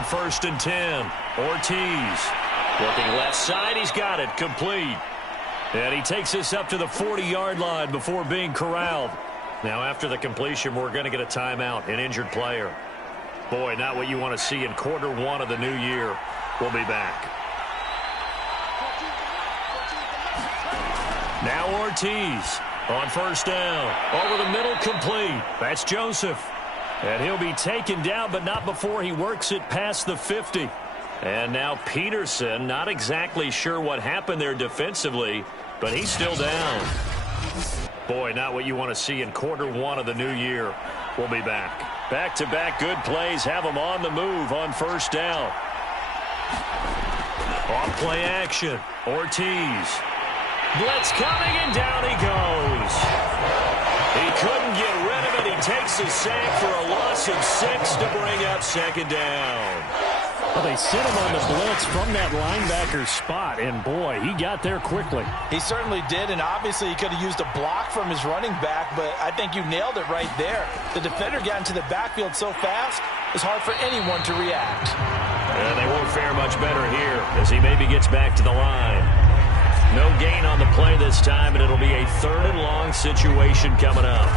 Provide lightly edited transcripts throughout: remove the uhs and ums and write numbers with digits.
On 1st and 10, Ortiz. Looking left side, he's got it, complete. And he takes this up to the 40-yard line before being corralled. Now after the completion, we're going to get a timeout, an injured player. Boy, not what you want to see in quarter one of the new year. We'll be back. Now Ortiz on 1st down. Over the middle, complete. That's Joseph. And he'll be taken down, but not before he works it past the 50. And now Peterson, not exactly sure what happened there defensively, but he's still down. Boy, not what you want to see in quarter one of the new year. We'll be back. Back-to-back good plays have them on the move on 1st down. Off play action. Ortiz. Blitz coming, and down he goes. He couldn't get rid of it. He takes a sack for a loss of 6 to bring up 2nd down. Well, they sent him on the blitz from that linebacker spot, and boy, he got there quickly. He certainly did, and obviously he could have used a block from his running back, but I think you nailed it right there. The defender got into the backfield so fast, it's hard for anyone to react. And they won't fare much better here as he maybe gets back to the line. No gain on the play this time, and it'll be a 3rd and long situation coming up.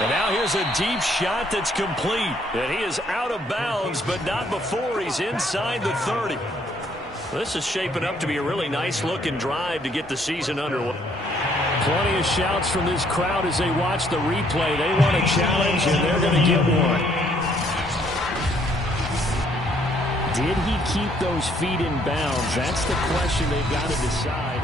And now here's a deep shot that's complete. And he is out of bounds, but not before he's inside the 30. This is shaping up to be a really nice-looking drive to get the season underway. Plenty of shouts from this crowd as they watch the replay. They want a challenge, and they're going to get one. Did he keep those feet in bounds? That's the question they've got to decide.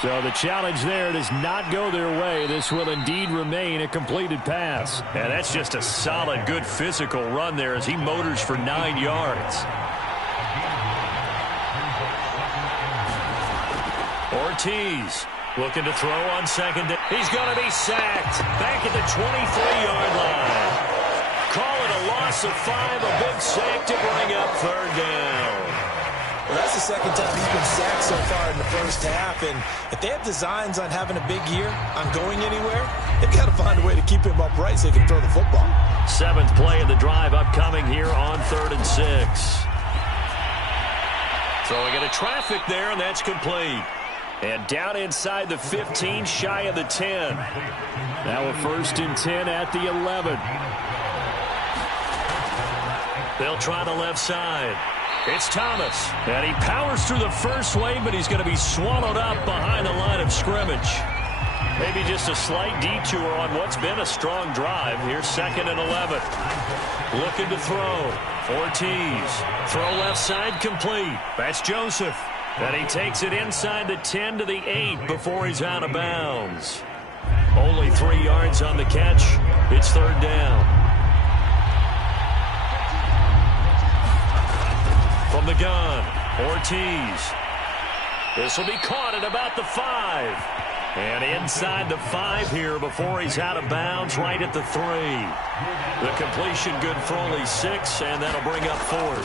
So the challenge there does not go their way. This will indeed remain a completed pass. And that's just a solid, good physical run there as he motors for 9 yards. Ortiz looking to throw on 2nd down. He's going to be sacked back at the 23-yard line. Call it a loss of 5, a big sack to bring up 3rd down. Well, that's the 2nd time he's been sacked so far in the first half, and if they have designs on having a big year, on going anywhere, they've got to find a way to keep him upright so he can throw the football. 7th play of the drive upcoming here on 3rd and 6. Throwing into traffic there, and that's complete. And down inside the 15, shy of the 10. Now a 1st and 10 at the 11. They'll try the left side. It's Thomas, and he powers through the first wave, but he's going to be swallowed up behind the line of scrimmage. Maybe just a slight detour on what's been a strong drive. Here's 2nd and 11. Looking to throw. Ortiz. Throw left side complete. That's Joseph. And he takes it inside the 10 to the 8 before he's out of bounds. Only 3 yards on the catch. It's 3rd down. From the gun, Ortiz. This will be caught at about the 5. And inside the 5 here before he's out of bounds, right at the 3. The completion good for only 6, and that'll bring up 4th.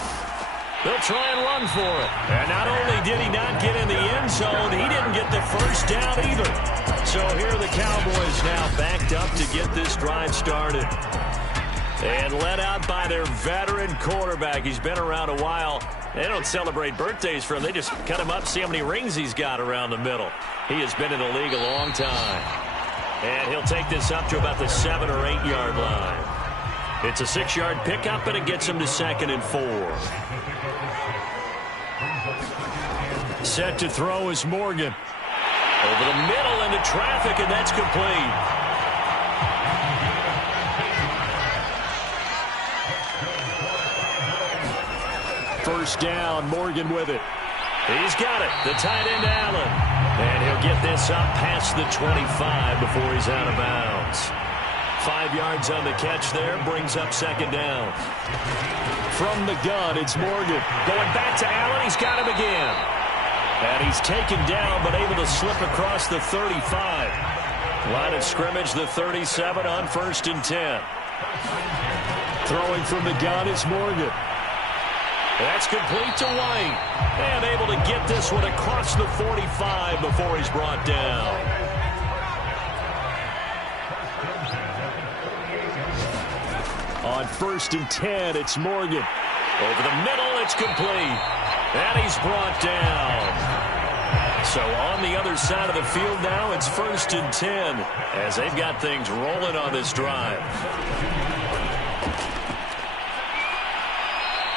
They'll try and run for it. And not only did he not get in the end zone, he didn't get the 1st down either. So here are the Cowboys now backed up to get this drive started. And led out by their veteran quarterback. He's been around a while. They don't celebrate birthdays for him. They just cut him up, see how many rings he's got around the middle. He has been in the league a long time. And he'll take this up to about the 7 or 8 yard line. It's a 6-yard pickup, and it gets him to 2nd and 4. Set to throw is Morgan. Over the middle into traffic, and that's complete. First down, Morgan with it. He's got it. The tight end, Allen. And he'll get this up past the 25 before he's out of bounds. 5 yards on the catch there, brings up 2nd down. From the gun, it's Morgan. Going back to Allen, he's got him again. And he's taken down, but able to slip across the 35. Line of scrimmage, the 37 on 1st and 10. Throwing from the gun, it's Morgan. That's complete to White. And able to get this one across the 45 before he's brought down. On 1st and 10, it's Morgan. Over the middle, it's complete. And he's brought down. So on the other side of the field now, it's 1st and 10 as they've got things rolling on this drive.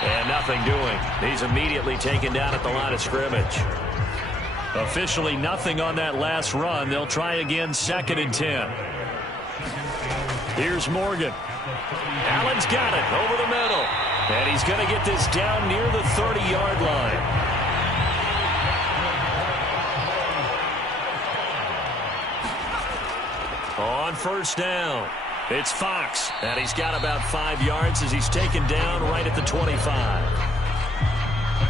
And nothing doing. He's immediately taken down at the line of scrimmage. Officially nothing on that last run. They'll try again 2nd and 10. Here's Morgan. Allen's got it over the middle. And he's going to get this down near the 30-yard line. On 1st down, it's Fox. And he's got about 5 yards as he's taken down right at the 25.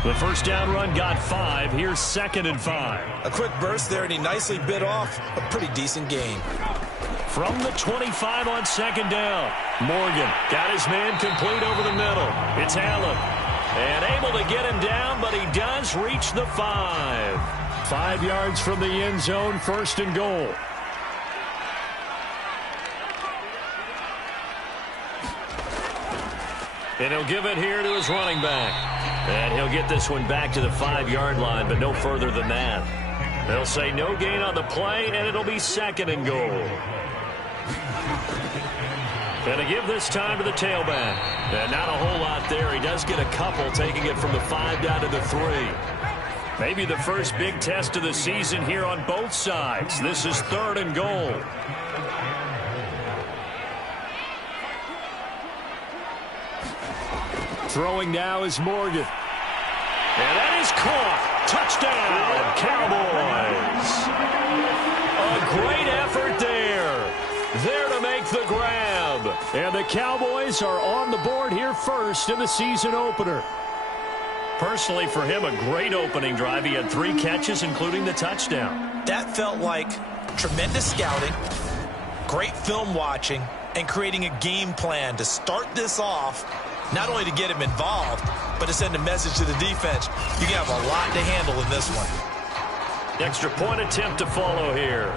The 1st down run got 5. Here's 2nd and 5. A quick burst there, and he nicely bit off a pretty decent gain. From the 25 on 2nd down, Morgan got his man complete over the middle. It's Allen. And able to get him down, but he does reach the 5. 5 yards from the end zone, 1st and goal. And he'll give it here to his running back. And he'll get this one back to the 5-yard line, but no further than that. They'll say no gain on the play, and it'll be 2nd and goal. And to give this time to the tailback. And not a whole lot there. He does get a couple, taking it from the 5 down to the 3. Maybe the first big test of the season here on both sides. This is 3rd and goal. Throwing now is Morgan. And that is caught. Touchdown, Cowboys. A great effort there. There to make the grab. And the Cowboys are on the board here first in the season opener. Personally, for him, a great opening drive. He had 3 catches, including the touchdown. That felt like tremendous scouting, great film watching, and creating a game plan to start this off. Not only to get him involved, but to send a message to the defense. You can have a lot to handle in this one. Extra point attempt to follow here.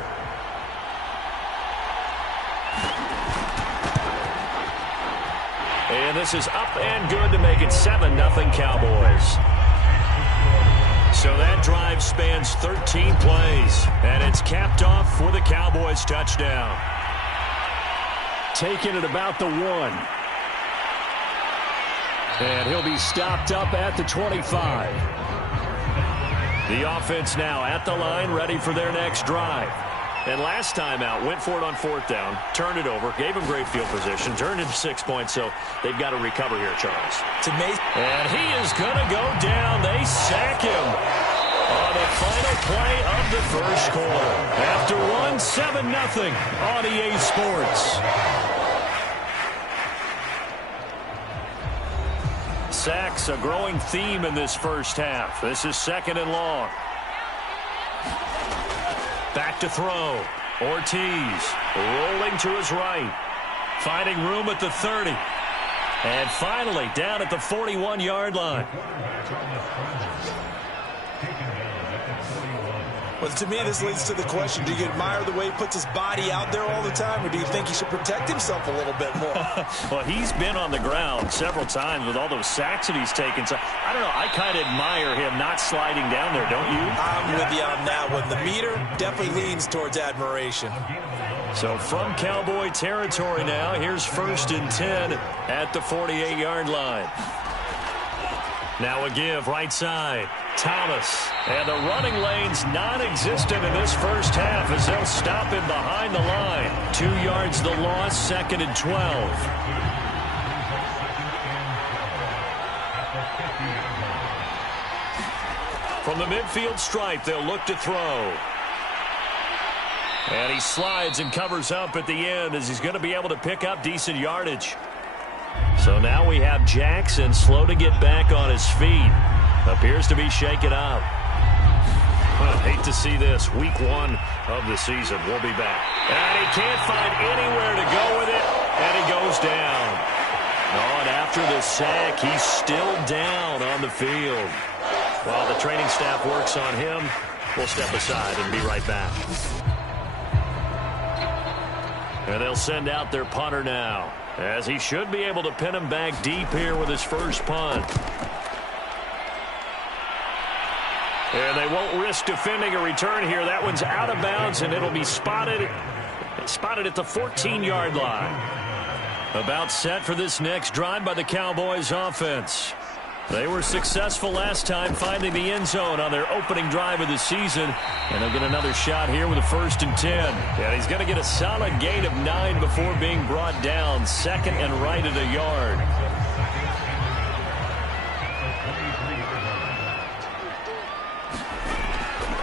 And this is up and good to make it 7-0 Cowboys. So that drive spans 13 plays, and it's capped off with a Cowboys touchdown. Taking it about the 1. And he'll be stopped up at the 25. The offense now at the line, ready for their next drive. And last time out, went for it on 4th down, turned it over, gave him great field position, turned into 6 points, so they've got to recover here, Charles. And he is going to go down. They sack him on the final play of the first quarter. After 7-0 on EA Sports. Sacks, a growing theme in this first half. This is 2nd and long. Back to throw. Ortiz rolling to his right. Finding room at the 30. And finally down at the 41-yard line. Well, to me, this leads to the question, do you admire the way he puts his body out there all the time, or do you think he should protect himself a little bit more? Well, he's been on the ground several times with all those sacks that he's taken. So, I don't know, I kind of admire him not sliding down there, don't you? I'm with you on that one. The meter definitely leans towards admiration. So from Cowboy territory now, here's 1st and 10 at the 48-yard line. Now a give right side. Thomas. And the running lane's non-existent in this first half as they'll stop him behind the line. 2 yards the loss, 2nd and 12. From the midfield stripe, they'll look to throw. And he slides and covers up at the end as he's going to be able to pick up decent yardage. So now we have Jackson slow to get back on his feet. Appears to be shaken up. Well, hate to see this. Week 1 of the season. We'll be back. And he can't find anywhere to go with it. And he goes down. Oh, and after the sack, he's still down on the field. While the training staff works on him, we'll step aside and be right back. And they'll send out their punter now, as he should be able to pin him back deep here with his first punt. And they won't risk defending a return here. That one's out of bounds, and it'll be spotted at the 14-yard line. About set for this next drive by the Cowboys offense. They were successful last time finding the end zone on their opening drive of the season, and they'll get another shot here with a 1st and 10. And he's going to get a solid gain of 9 before being brought down, 2nd and right at a yard.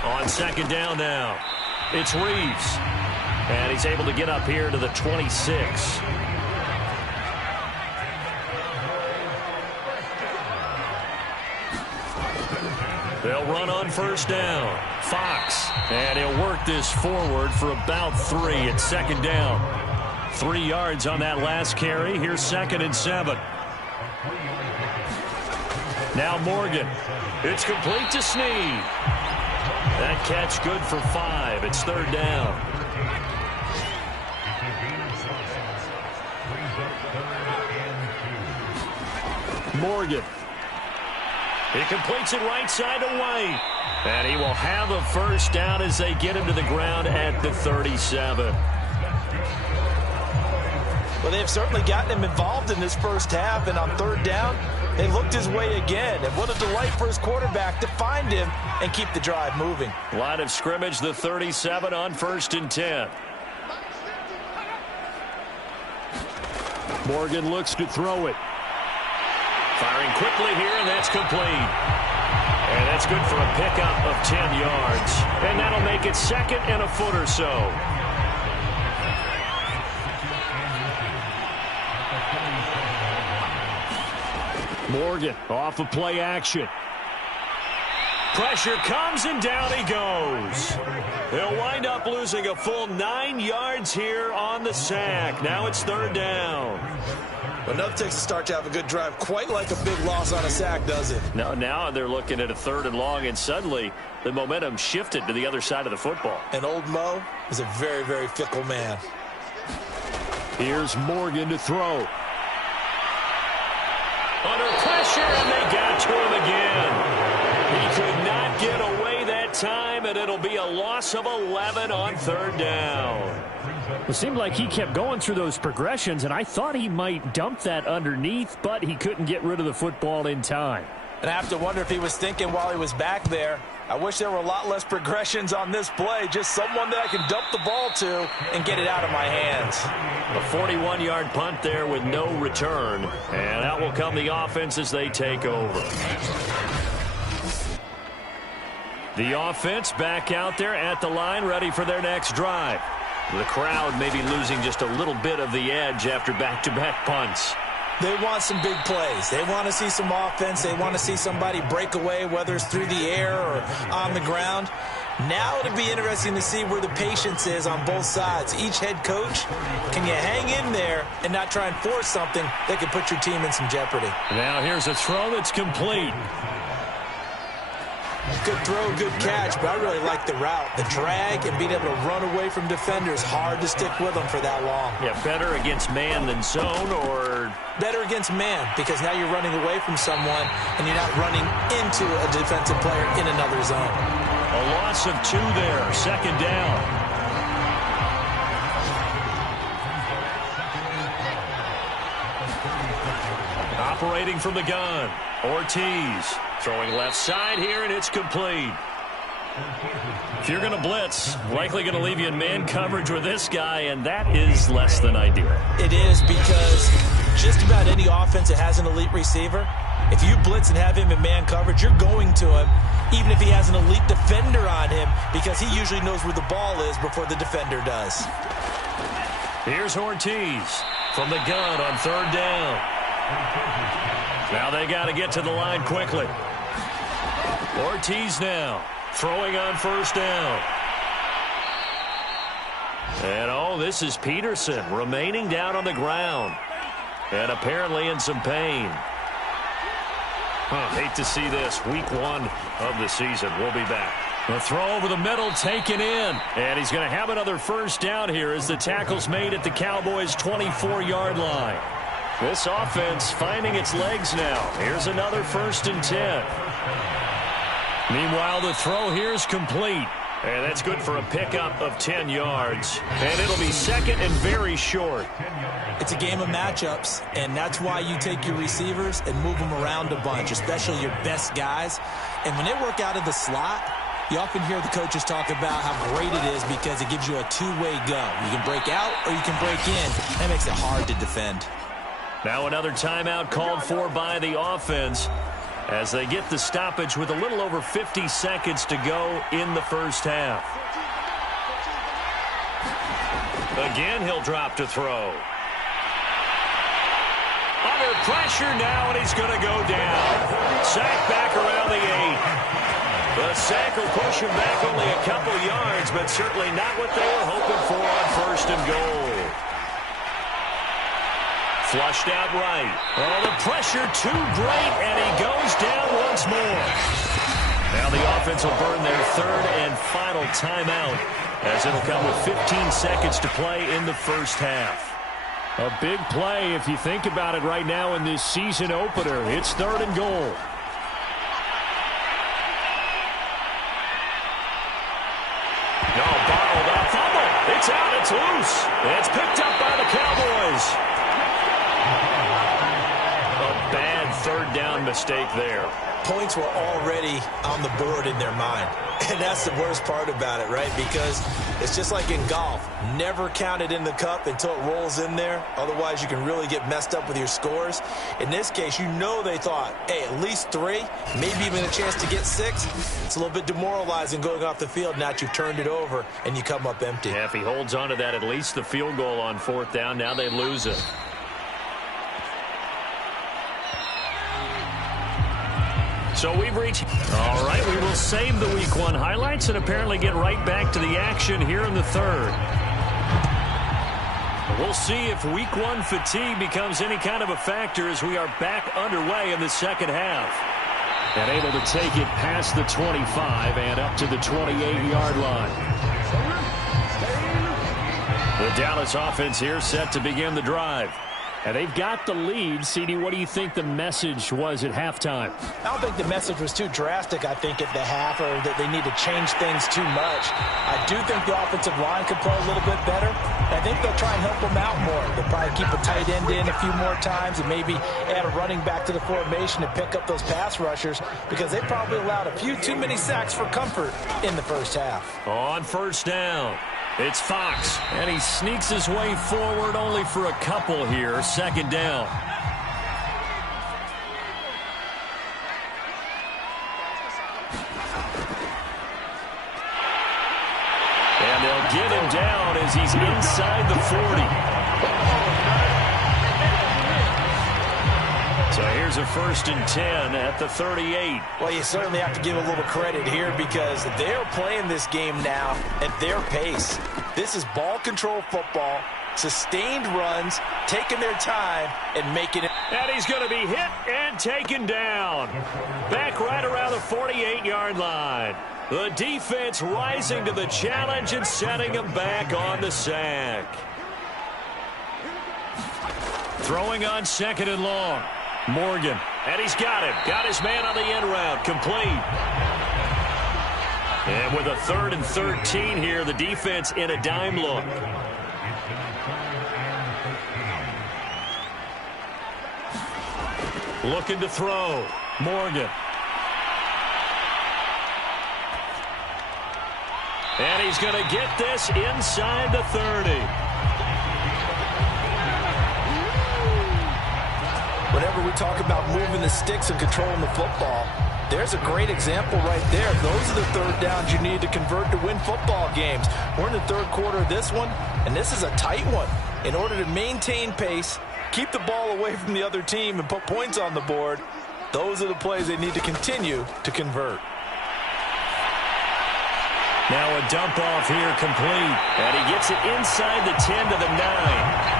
On 2nd down now, it's Reeves. And he's able to get up here to the 26. They'll run on 1st down. Fox. And he'll work this forward for about 3 at 2nd down. 3 yards on that last carry. Here's 2nd and 7. Now Morgan. It's complete to Snead. That catch good for 5. It's 3rd down. Morgan. He completes it right side to White. And he will have a 1st down as they get him to the ground at the 37. Well, they've certainly gotten him involved in this first half, and on 3rd down, they looked his way again. And what a delight for his quarterback to find him and keep the drive moving. Line of scrimmage, the 37 on 1st and 10. Morgan looks to throw it. Firing quickly here, and that's complete. And that's good for a pickup of 10 yards. And that'll make it 2nd and a foot or so. Morgan off of play action. Pressure comes, and down he goes. They'll wind up losing a full 9 yards here on the sack. Now it's 3rd down. Enough takes to start to have a good drive, quite like a big loss on a sack, does it? Now they're looking at a 3rd and long, and suddenly the momentum shifted to the other side of the football. And old Mo is a very, very fickle man. Here's Morgan to throw. Under pressure, and they got to him again. He could not get away that time, and it'll be a loss of 11 on 3rd down. It seemed like he kept going through those progressions, and I thought he might dump that underneath, but he couldn't get rid of the football in time. And I have to wonder if he was thinking while he was back there, I wish there were a lot less progressions on this play, just someone that I can dump the ball to and get it out of my hands. A 41-yard punt there with no return, and out will come the offense as they take over. The offense back out there at the line, ready for their next drive. The crowd may be losing just a little bit of the edge after back-to-back punts. They want some big plays. They want to see some offense. They want to see somebody break away, whether it's through the air or on the ground. Now it'll be interesting to see where the patience is on both sides. Each head coach, can you hang in there and not try and force something that could put your team in some jeopardy? Now here's a throw that's complete. Good throw, good catch, but I really like the route. The drag and being able to run away from defenders, hard to stick with them for that long. Yeah, better against man than zone, or? Better against man, because now you're running away from someone and you're not running into a defensive player in another zone. A loss of 2 there, 2nd down. Operating from the gun, Ortiz. Throwing left side here, and it's complete. If you're going to blitz, likely going to leave you in man coverage with this guy, and that is less than ideal. It is, because just about any offense that has an elite receiver, if you blitz and have him in man coverage, you're going to him, even if he has an elite defender on him, because he usually knows where the ball is before the defender does. Here's Ortiz from the gun on 3rd down. Now they got to get to the line quickly. Ortiz now throwing on 1st down. And, this is Peterson remaining down on the ground. and apparently in some pain. Hate to see this. Week 1 of the season. We'll be back. The throw over the middle taken in. And he's going to have another first down here as the tackle's made at the Cowboys' 24-yard line. This offense finding its legs now. Here's another 1st and 10. Meanwhile, the throw here is complete. And that's good for a pickup of 10 yards. And it'll be 2nd and very short. It's a game of matchups, and that's why you take your receivers and move them around a bunch, especially your best guys. And when they work out of the slot, you often hear the coaches talk about how great it is because it gives you a two-way go. You can break out or you can break in. That makes it hard to defend. Now another timeout called for by the offense as they get the stoppage with a little over 50 seconds to go in the first half. Again, he'll drop to throw. Under pressure now, and he's going to go down. Sack back around the 8. The sack will push him back only a couple yards, but certainly not what they were hoping for on 1st and goal. Flushed out right. Oh, the pressure too great, and he goes down once more. Now the offense will burn their 3rd and final timeout as it'll come with 15 seconds to play in the first half. A big play if you think about it right now in this season opener. It's 3rd and goal. No, bottled up. Fumble. It's out. It's loose. It's picked up by the Cowboys. A bad 3rd down mistake there. Points were already on the board in their mind. And that's the worst part about it, right? Because it's just like in golf. Never count it in the cup until it rolls in there. Otherwise, you can really get messed up with your scores. In this case, you know they thought, hey, at least 3, maybe even a chance to get 6. It's a little bit demoralizing going off the field now that you've turned it over and you come up empty. Yeah, if he holds on to that, at least the field goal on 4th down, now they lose it. So we've reached... All right, we will save the Week 1 highlights and apparently get right back to the action here in the 3rd. We'll see if Week 1 fatigue becomes any kind of a factor as we are back underway in the 2nd half. And able to take it past the 25 and up to the 28-yard line. The Dallas offense here set to begin the drive. And they've got the lead. CD, what do you think the message was at halftime? I don't think the message was too drastic, I think, at the half, or that they need to change things too much. I do think the offensive line could play a little bit better. I think they'll try and help them out more. They'll probably keep a tight end in a few more times and maybe add a running back to the formation and pick up those pass rushers because they probably allowed a few too many sacks for comfort in the first half. On 1st down. It's Fox, and he sneaks his way forward only for a couple here. 2nd down. And they'll get him down as he's inside the 40. So here's a 1st and 10 at the 38. Well, you certainly have to give a little credit here because they're playing this game now at their pace. This is ball control football, sustained runs, taking their time, and making it. And he's going to be hit and taken down. Back right around the 48-yard line. The defense rising to the challenge and setting him back on the sack. Throwing on 2nd and long. Morgan, and he's got him. Got his man on the end route, complete. And with a 3rd and 13 here, the defense in a dime look. Looking to throw. Morgan. And he's going to get this inside the 30. Whenever we talk about moving the sticks and controlling the football, there's a great example right there. Those are the 3rd downs you need to convert to win football games. We're in the 3rd quarter of this one, and this is a tight one. In order to maintain pace, keep the ball away from the other team, and put points on the board, those are the plays they need to continue to convert. Now a dump off here complete, and he gets it inside the 10 to the 9.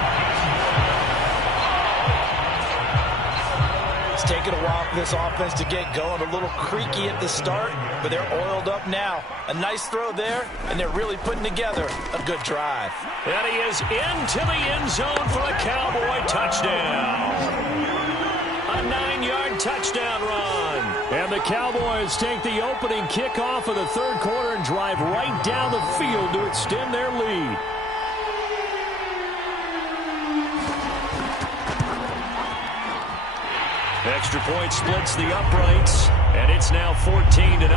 taken a while for this offense to get going. A little creaky at the start, but they're oiled up now. A nice throw there, and they're really putting together a good drive. And he is into the end zone for a Cowboy touchdown. A 9-yard touchdown run. And the Cowboys take the opening kickoff of the third quarter and drive right down the field to extend their lead. Extra point splits the uprights, and it's now 14-0.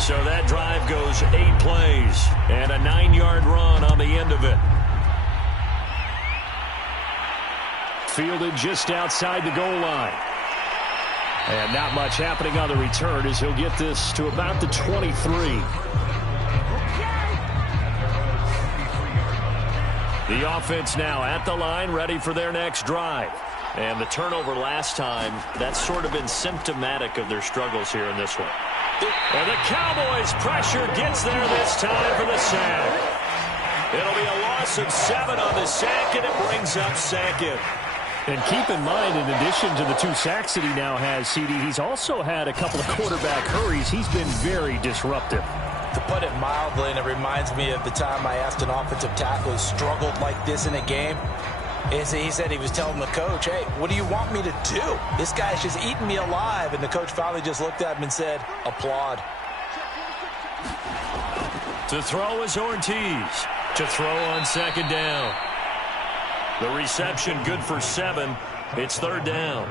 So that drive goes 8 plays and a 9-yard run on the end of it. Fielded just outside the goal line. And not much happening on the return as he'll get this to about the 23. The offense now at the line, ready for their next drive. And the turnover last time, that's sort of been symptomatic of their struggles here in this one. And the Cowboys' pressure gets there this time for the sack. It'll be a loss of 7 on the sack, and it brings up second. And keep in mind, in addition to the 2 sacks that he now has, CD, he's also had a couple of quarterback hurries. He's been very disruptive. To put it mildly, and it reminds me of the time I asked an offensive tackle who struggled like this in a game. He said he was telling the coach, hey, what do you want me to do? This guy's just eating me alive. And the coach finally just looked at him and said, applaud. To throw is Ortiz. To throw on second down. The reception good for 7. It's third down.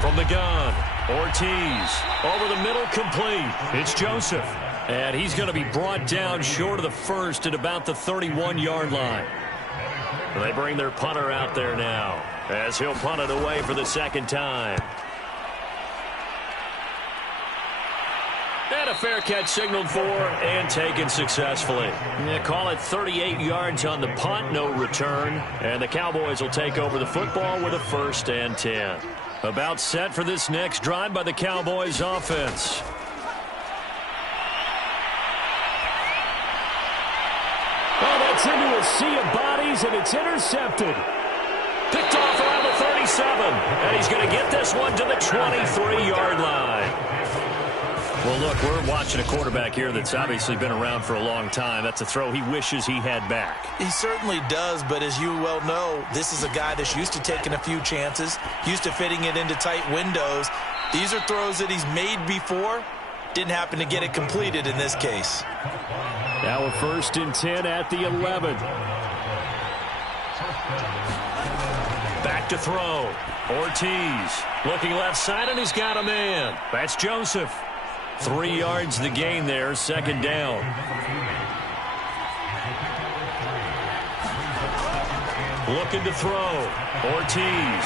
From the gun, Ortiz over the middle, complete. It's Joseph, and he's going to be brought down short of the first at about the 31-yard line. They bring their punter out there now as he'll punt it away for the second time. And a fair catch signaled for and taken successfully. Call it 38 yards on the punt, no return. And the Cowboys will take over the football with a 1st and 10. About set for this next drive by the Cowboys offense. Oh, that's into a sea of bodies, and it's intercepted. Picked off around the 37. And he's going to get this one to the 23-yard line. Well, look, we're watching a quarterback here that's obviously been around for a long time. That's a throw he wishes he had back. He certainly does, but as you well know, this is a guy that's used to taking a few chances, used to fitting it into tight windows. These are throws that he's made before. Didn't happen to get it completed in this case. Now a 1st and 10 at the 11. Back to throw. Ortiz looking left side, and he's got a man. That's Joseph. 3 yards the gain there, second down. Looking to throw. Ortiz.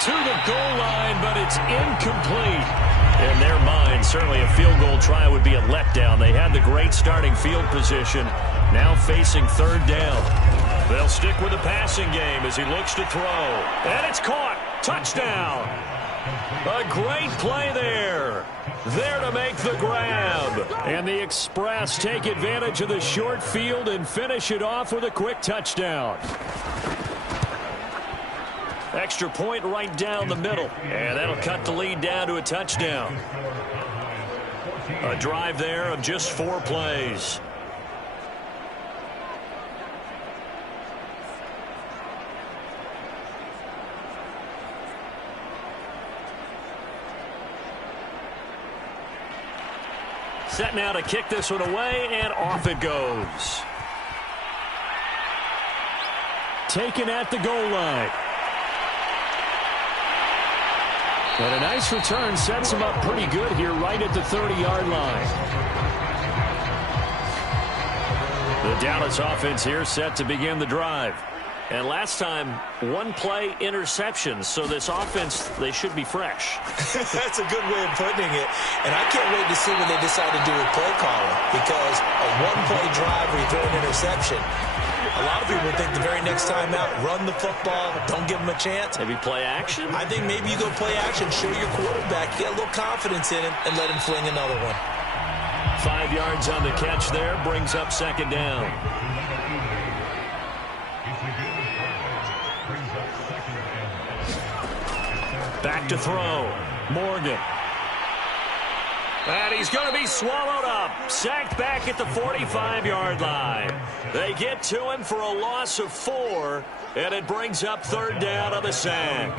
To the goal line, but it's incomplete. In their mind, certainly a field goal try would be a letdown. They had the great starting field position, now facing third down. They'll stick with the passing game as he looks to throw. And it's caught. Touchdown. A great play there. There to make the grab. And the Express take advantage of the short field and finish it off with a quick touchdown. Extra point right down the middle. And that'll cut the lead down to a touchdown. A drive there of just 4 plays. Set now to kick this one away, and off it goes. Taken at the goal line. And a nice return sets him up pretty good here right at the 30-yard line. The Dallas offense here set to begin the drive. And last time, 1-play interceptions. So this offense, they should be fresh. That's a good way of putting it. And I can't wait to see what they decide to do with play calling. Because a 1-play drive where you throw an interception, a lot of people think the very next time out, run the football, don't give them a chance. Maybe play action? I think maybe you go play action, show your quarterback, get a little confidence in him, and let him fling another one. 5 yards on the catch there. Brings up second down. Back to throw. Morgan. And he's going to be swallowed up. Sacked back at the 45-yard line. They get to him for a loss of 4, and it brings up third down on the sack.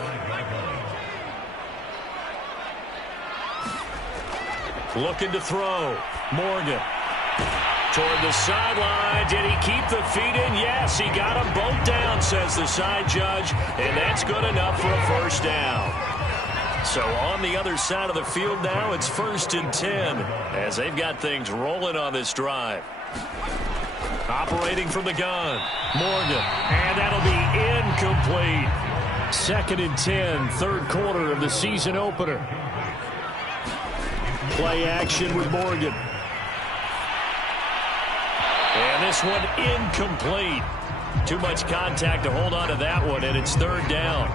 Looking to throw. Morgan. Toward the sideline. Did he keep the feet in? Yes, he got them both down, says the side judge, and that's good enough for a first down. So on the other side of the field now, it's 1st and 10 as they've got things rolling on this drive. Operating from the gun, Morgan, and that'll be incomplete. 2nd and 10, third quarter of the season opener. Play action with Morgan. And this one incomplete. Too much contact to hold on to that one, and it's third down.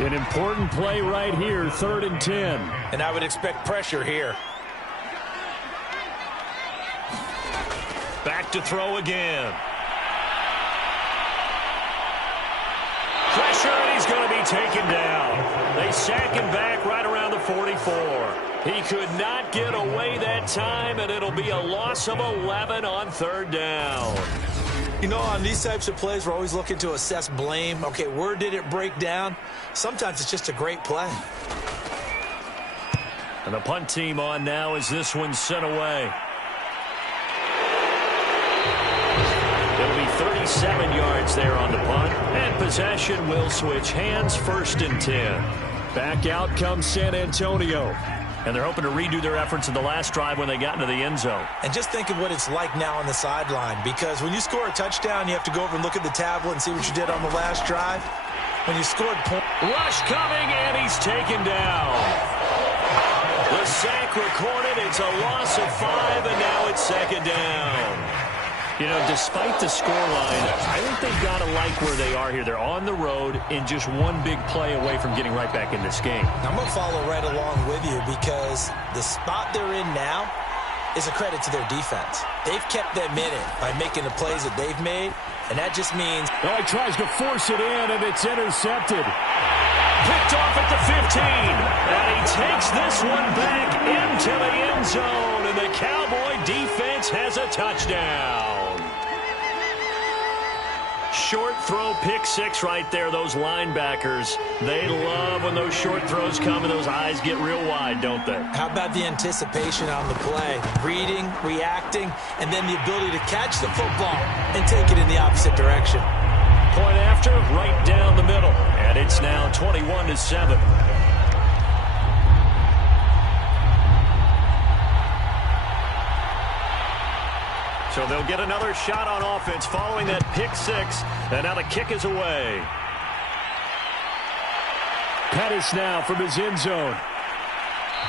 An important play right here, 3rd and 10. And I would expect pressure here. Back to throw again. Pressure, and he's going to be taken down. They sack him back right around the 44. He could not get away that time, and it'll be a loss of 11 on third down. You know, on these types of plays, we're always looking to assess blame. Okay, where did it break down? Sometimes it's just a great play. And the punt team on now as this one's sent away. It'll be 37 yards there on the punt. And possession will switch hands, 1st and 10. Back out comes San Antonio. And they're hoping to redo their efforts in the last drive when they got into the end zone. And just think of what it's like now on the sideline, because when you score a touchdown, you have to go over and look at the tablet and see what you did on the last drive. When you scored points. Rush coming, and he's taken down. The sack recorded. It's a loss of 5, and now it's second down. You know, despite the scoreline, I think they've got to like where they are here. They're on the road and just one big play away from getting right back in this game. I'm going to follow right along with you because the spot they're in now is a credit to their defense. They've kept them in it by making the plays that they've made, and that just means... Oh, he tries to force it in, and it's intercepted. Picked off at the 15, and he takes this one back into the end zone, and the Cowboy defense has a touchdown. Short throw, pick 6 right there. Those linebackers, they love when those short throws come and those eyes get real wide, don't they? How about the anticipation on the play? Reading, reacting, and then the ability to catch the football and take it in the opposite direction. Point after, right down the middle. And it's now 21-7. So they'll get another shot on offense following that pick 6. And now the kick is away. Pettis now from his end zone.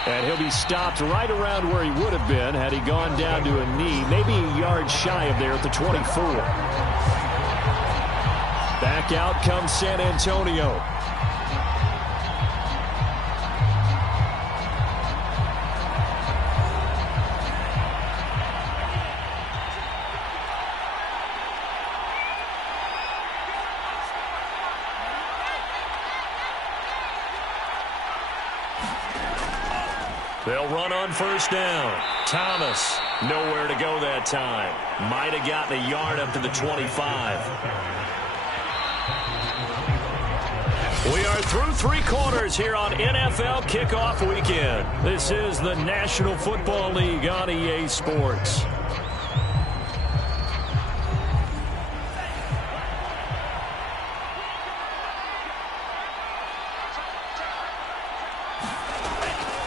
And he'll be stopped right around where he would have been had he gone down to a knee, maybe a yard shy of there at the 24. Back out comes San Antonio. They'll run on first down. Thomas, nowhere to go that time. Might have gotten a yard up to the 25. We are through 3 quarters here on NFL Kickoff Weekend. This is the National Football League on EA Sports.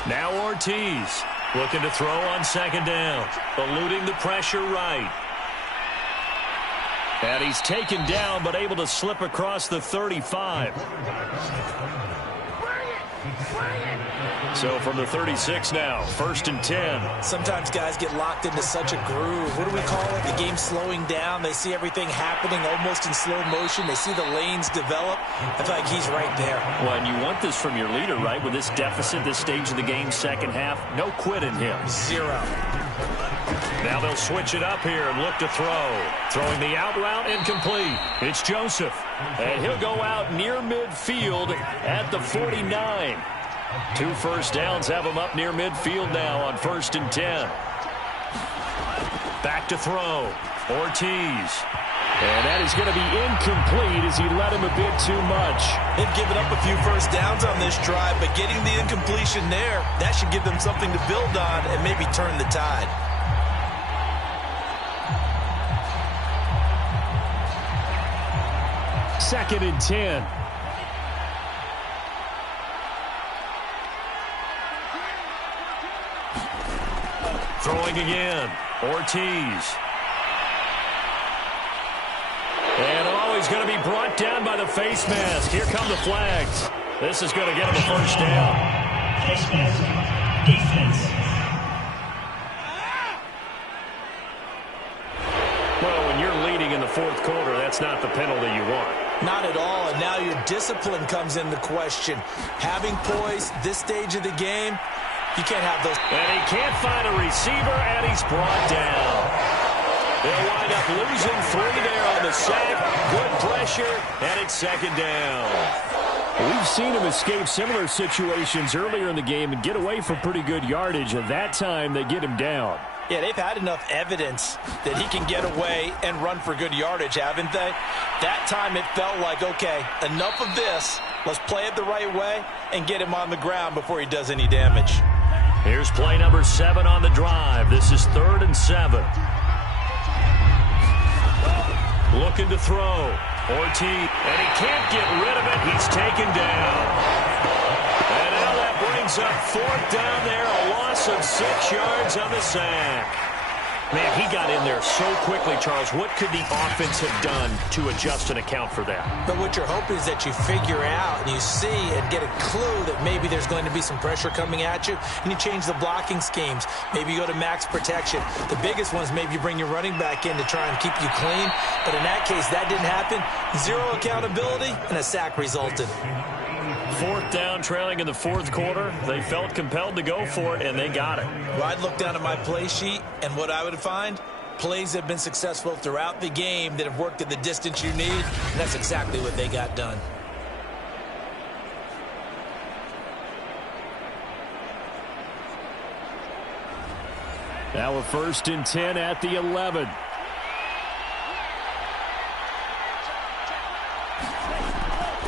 Now Ortiz looking to throw on second down, eluding the pressure right. And he's taken down but able to slip across the 35. So from the 36 now, 1st and 10. Sometimes guys get locked into such a groove. What do we call it? The game slowing down. They see everything happening almost in slow motion. They see the lanes develop. I feel like he's right there. Well, and you want this from your leader, right? With this deficit, this stage of the game, second half, no quit in him. 0. Now they'll switch it up here and look to throw. Throwing the out route incomplete. It's Joseph. And he'll go out near midfield at the 49. 2 first downs have him up near midfield now on 1st and 10. Back to throw. Ortiz. And that is going to be incomplete as he led him a bit too much. They've given up a few first downs on this drive, but getting the incompletion there, that should give them something to build on and maybe turn the tide. Second and 10. Throwing again. Ortiz. And he's going to be brought down by the face mask. Here come the flags. This is going to get him a first down. Face mask. Defense. Well, when you're leading in the 4th quarter, that's not the penalty you want. Not at all, and now your discipline comes into question. Having poise this stage of the game, you can't have those. And he can't find a receiver, and he's brought down. They'll wind up losing 3 there on the sack. Good pressure, and it's 2nd down. We've seen him escape similar situations earlier in the game and get away from pretty good yardage, and that time they get him down. Yeah, they've had enough evidence that he can get away and run for good yardage, haven't they? That time it felt like, okay, enough of this. Let's play it the right way and get him on the ground before he does any damage. Here's play number 7 on the drive. This is 3rd and 7. Looking to throw. Ortiz. And he can't get rid of it. He's taken down. And now that brings up 4th down there. A loss of 6 yards on the sack. Man, he got in there so quickly, Charles. What could the offense have done to adjust and account for that? But what you're hoping is that you figure out and you see and get a clue that maybe there's going to be some pressure coming at you, and you change the blocking schemes. Maybe you go to max protection. The biggest one is maybe you bring your running back in to try and keep you clean. But in that case, that didn't happen. 0 accountability, and a sack resulted. 4th down, trailing in the 4th quarter. They felt compelled to go for it, and they got it. Well, I'd look down at my play sheet, and what I would find, plays have been successful throughout the game that have worked at the distance you need, and that's exactly what they got done. Now a 1st and 10 at the 11.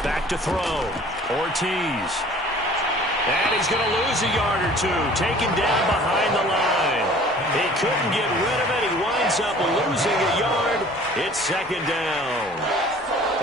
Back to throw. Ortiz. And he's going to lose a yard or 2. Taken down behind the line. He couldn't get rid of it. He winds up losing a yard. It's 2nd down.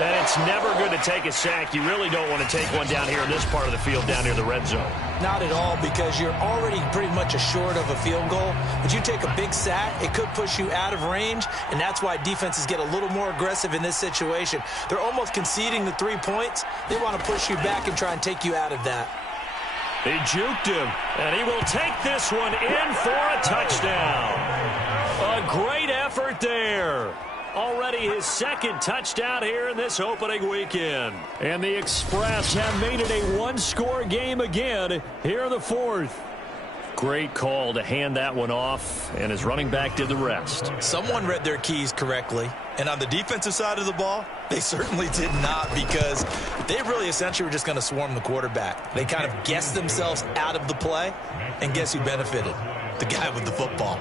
And it's never good to take a sack. You really don't want to take one down here in this part of the field, down near the red zone. Not at all, because you're already pretty much assured of a field goal. But you take a big sack, it could push you out of range, and that's why defenses get a little more aggressive in this situation. They're almost conceding the 3 points. They want to push you back and try and take you out of that. He juked him, and he will take this one in for a touchdown. A great effort there. Already his 2nd touchdown here in this opening weekend. And the Express have made it a 1-score game again here in the 4th. Great call to hand that one off, and his running back did the rest. Someone read their keys correctly, and on the defensive side of the ball, they certainly did not, because they really essentially were just going to swarm the quarterback. They kind of guessed themselves out of the play, and guess who benefited? The guy with the football.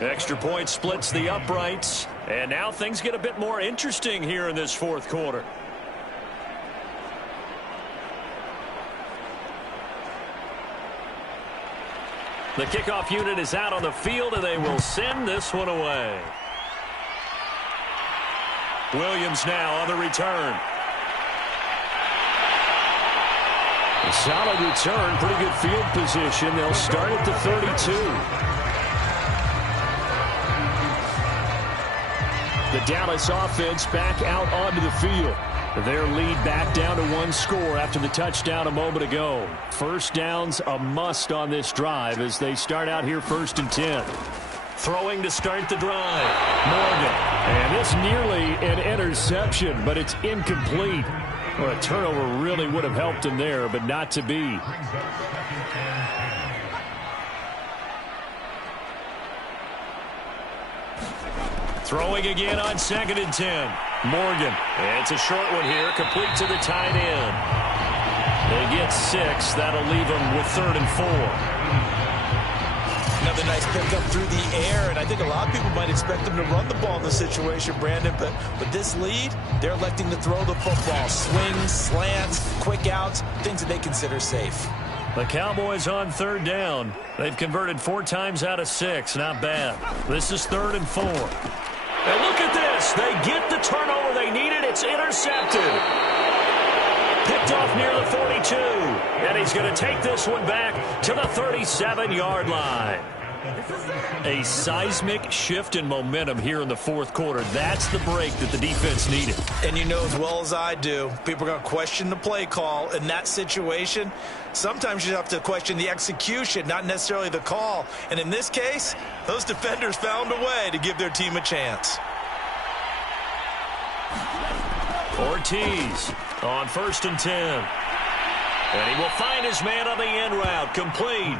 Extra point splits the uprights, and now things get a bit more interesting here in this 4th quarter. The kickoff unit is out on the field, and they will send this one away. Williams now on the return. A solid return, pretty good field position. They'll start at the 32. The Dallas offense back out onto the field. Their lead back down to 1 score after the touchdown a moment ago. First down's a must on this drive as they start out here 1st and 10. Throwing to start the drive. Morgan. And this nearly an interception, but it's incomplete. Well, a turnover really would have helped him there, but not to be. Throwing again on 2nd and 10. Morgan. And it's a short one here, complete to the tight end. They get 6. That'll leave them with 3rd and 4. Another nice pickup through the air, and I think a lot of people might expect them to run the ball in this situation, Brandon, but with this lead, they're electing to throw the football. Swings, slants, quick outs, things that they consider safe. The Cowboys on 3rd down. They've converted 4 times out of 6. Not bad. This is 3rd and 4. And look at this. They get the turnover they needed. It's intercepted. Picked off near the 42. And he's going to take this one back to the 37-yard line. A seismic shift in momentum here in the 4th quarter. That's the break that the defense needed. And you know as well as I do, people are going to question the play call in that situation. Sometimes you have to question the execution, not necessarily the call. And in this case, those defenders found a way to give their team a chance. Ortiz on 1st and 10. And he will find his man on the end route, complete.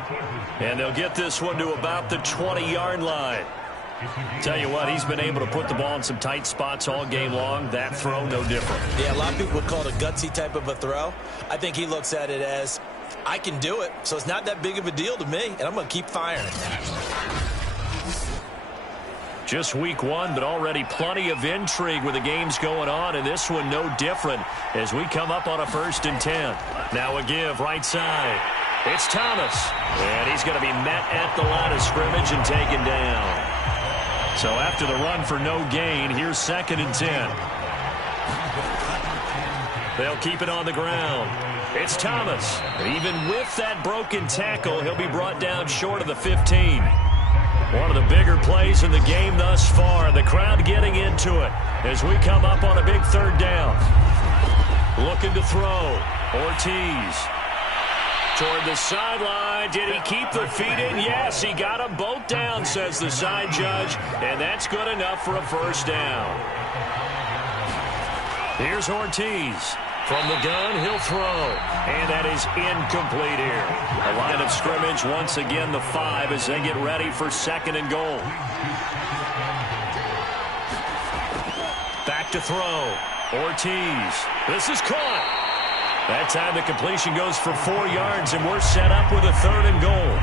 And they'll get this one to about the 20-yard line. Tell you what, he's been able to put the ball in some tight spots all game long. That throw, no different. Yeah, a lot of people would call it a gutsy type of a throw. I think he looks at it as, I can do it, so it's not that big of a deal to me, and I'm going to keep firing. Just week 1, but already plenty of intrigue with the games going on, and this one no different as we come up on a 1st and 10. Now a give right side. It's Thomas, and he's going to be met at the line of scrimmage and taken down. So after the run for no gain, here's 2nd and 10. They'll keep it on the ground. It's Thomas. Even with that broken tackle, he'll be brought down short of the 15. One of the bigger plays in the game thus far. The crowd getting into it as we come up on a big 3rd down. Looking to throw. Ortiz. Toward the sideline. Did he keep the feet in? Yes, he got them both down, says the side judge. And that's good enough for a 1st down. Here's Ortiz. From the gun, he'll throw. And that is incomplete here. A line of scrimmage, once again, the 5 as they get ready for 2nd and goal. Back to throw. Ortiz. This is caught. That time the completion goes for 4 yards, and we're set up with a 3rd and goal.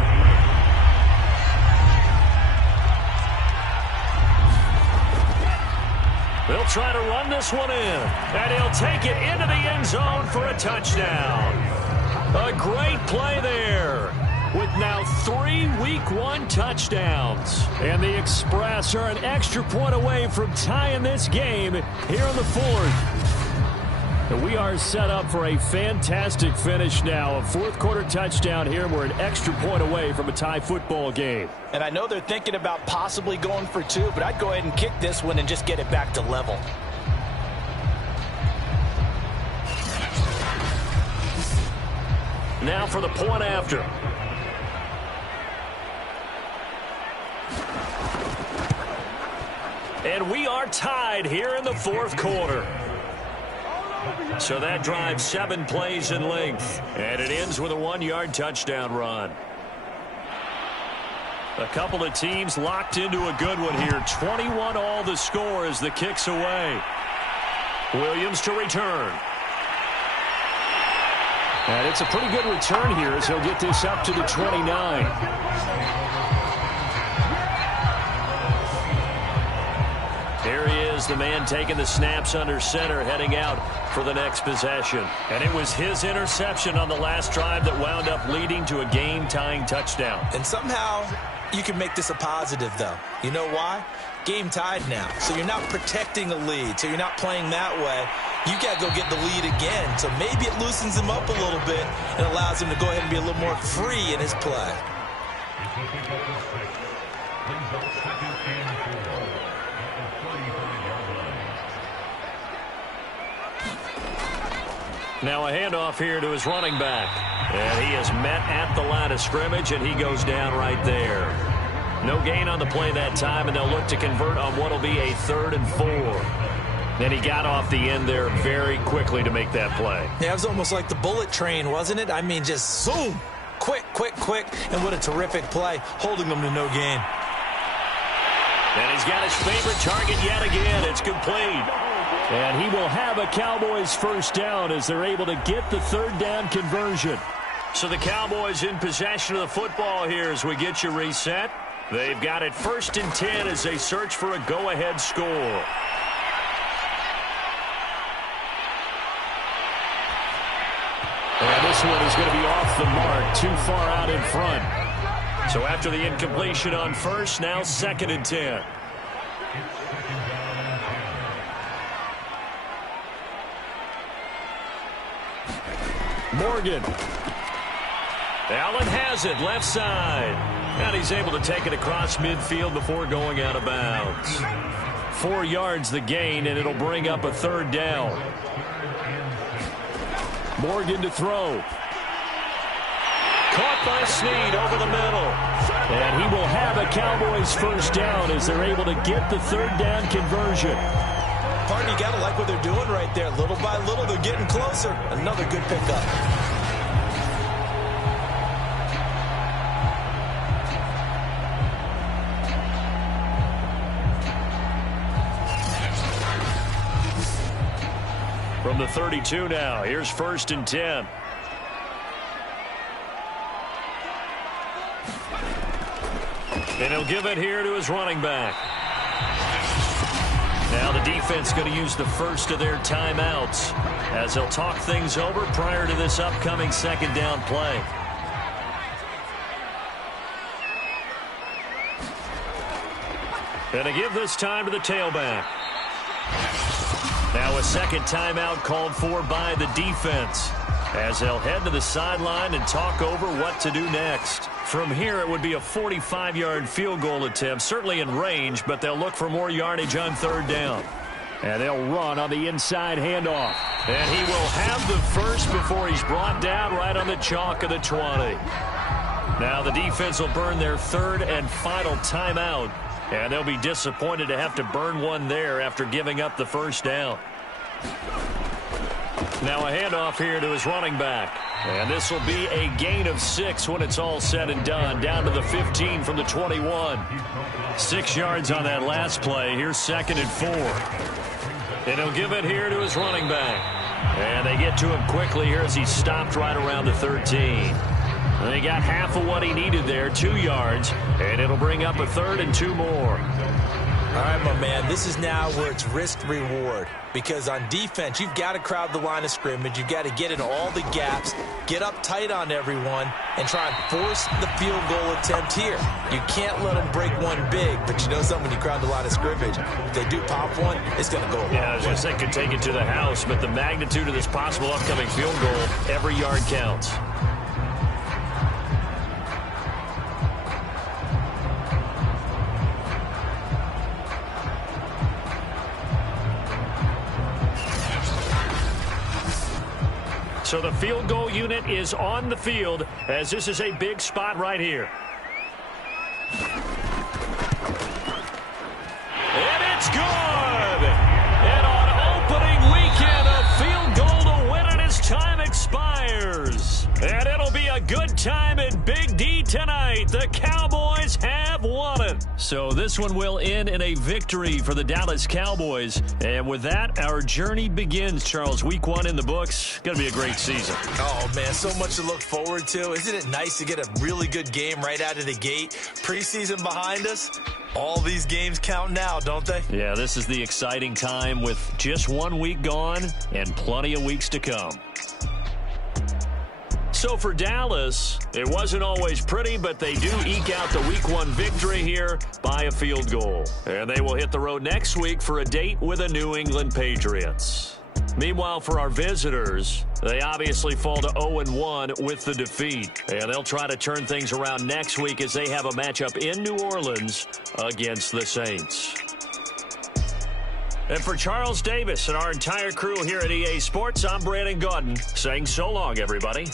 They'll try to run this one in, and he'll take it into the end zone for a touchdown. A great play there with now 3 Week 1 touchdowns. And the Express are an extra point away from tying this game here in the 4th. And we are set up for a fantastic finish now. A 4th quarter touchdown here. We're an extra point away from a tie football game. And I know they're thinking about possibly going for 2, but I'd go ahead and kick this one and just get it back to level. Now for the point after. And we are tied here in the 4th quarter. So that drives 7 plays in length. And it ends with a 1-yard touchdown run. A couple of teams locked into a good one here. 21 all the score as the kick's away. Williams to return. And it's a pretty good return here as he'll get this up to the 29. Here he is, the man taking the snaps under center, heading out for the next possession. And it was his interception on the last drive that wound up leading to a game-tying touchdown. And somehow you can make this a positive, though. You know why? Game tied now. So you're not protecting a lead. So you're not playing that way. You got to go get the lead again. So maybe it loosens him up a little bit and allows him to go ahead and be a little more free in his play. Now a handoff here to his running back. And he is met at the line of scrimmage, and he goes down right there. No gain on the play that time, and they'll look to convert on what will be a 3rd and 4. And he got off the end there very quickly to make that play. Yeah, it was almost like the bullet train, wasn't it? I mean, just zoom. Quick, quick, quick. And what a terrific play, holding them to no gain. And he's got his favorite target yet again. It's complete. And he will have a Cowboys first down as they're able to get the third down conversion. So the Cowboys in possession of the football here as we get you reset. They've got it 1st and 10 as they search for a go-ahead score. And this one is going to be off the mark, too far out in front. So after the incompletion on first, now 2nd and 10. Morgan. Allen has it, left side. And he's able to take it across midfield before going out of bounds. 4 yards the gain, and it'll bring up a third down. Morgan to throw. Caught by Snead over the middle. And he will have a Cowboys first down as they're able to get the third down conversion. Partner, you got to like what they're doing right there. Little by little, they're getting closer. Another good pickup. From the 32 now, here's 1st and 10. And he'll give it here to his running back. Now the defense going to use the first of their timeouts as they'll talk things over prior to this upcoming 2nd down play. And to give this time to the tailback. Now a 2nd timeout called for by the defense as they'll head to the sideline and talk over what to do next. From here, it would be a 45-yard field goal attempt, certainly in range, but they'll look for more yardage on 3rd down. And they'll run on the inside handoff. And he will have the first before he's brought down right on the chalk of the 20. Now the defense will burn their 3rd and final timeout, and they'll be disappointed to have to burn one there after giving up the first down. Now a handoff here to his running back. And this will be a gain of 6 when it's all said and done. Down to the 15 from the 21. 6 yards on that last play. Here's 2nd and 4. And he'll give it here to his running back. And they get to him quickly here as he stopped right around the 13. And they got half of what he needed there, 2 yards. And it'll bring up a 3rd and 2 more. All right, my man, this is now where it's risk-reward. Because on defense, you've got to crowd the line of scrimmage. You've got to get in all the gaps, get up tight on everyone, and try and force the field goal attempt here. You can't let them break one big, but you know something, when you crowd the line of scrimmage, if they do pop one, it's going to go a long way. Yeah, I was going to say, could take it to the house, but the magnitude of this possible upcoming field goal, every yard counts. So the field goal unit is on the field as this is a big spot right here. And it's good! And on opening weekend, a field goal to win it as time expires. And it'll be a good time in Big D tonight. The Cowboys have won it. So this one will end in a victory for the Dallas Cowboys. And with that, our journey begins, Charles. Week 1 in the books. Going to be a great season. Oh, man, so much to look forward to. Isn't it nice to get a really good game right out of the gate? Preseason behind us. All these games count now, don't they? Yeah, this is the exciting time with just 1 week gone and plenty of weeks to come. So for Dallas, it wasn't always pretty, but they do eke out the Week 1 victory here by a field goal. And they will hit the road next week for a date with the New England Patriots. Meanwhile, for our visitors, they obviously fall to 0-1 with the defeat. And they'll try to turn things around next week as they have a matchup in New Orleans against the Saints. And for Charles Davis and our entire crew here at EA Sports, I'm Brandon Gaudin saying so long, everybody.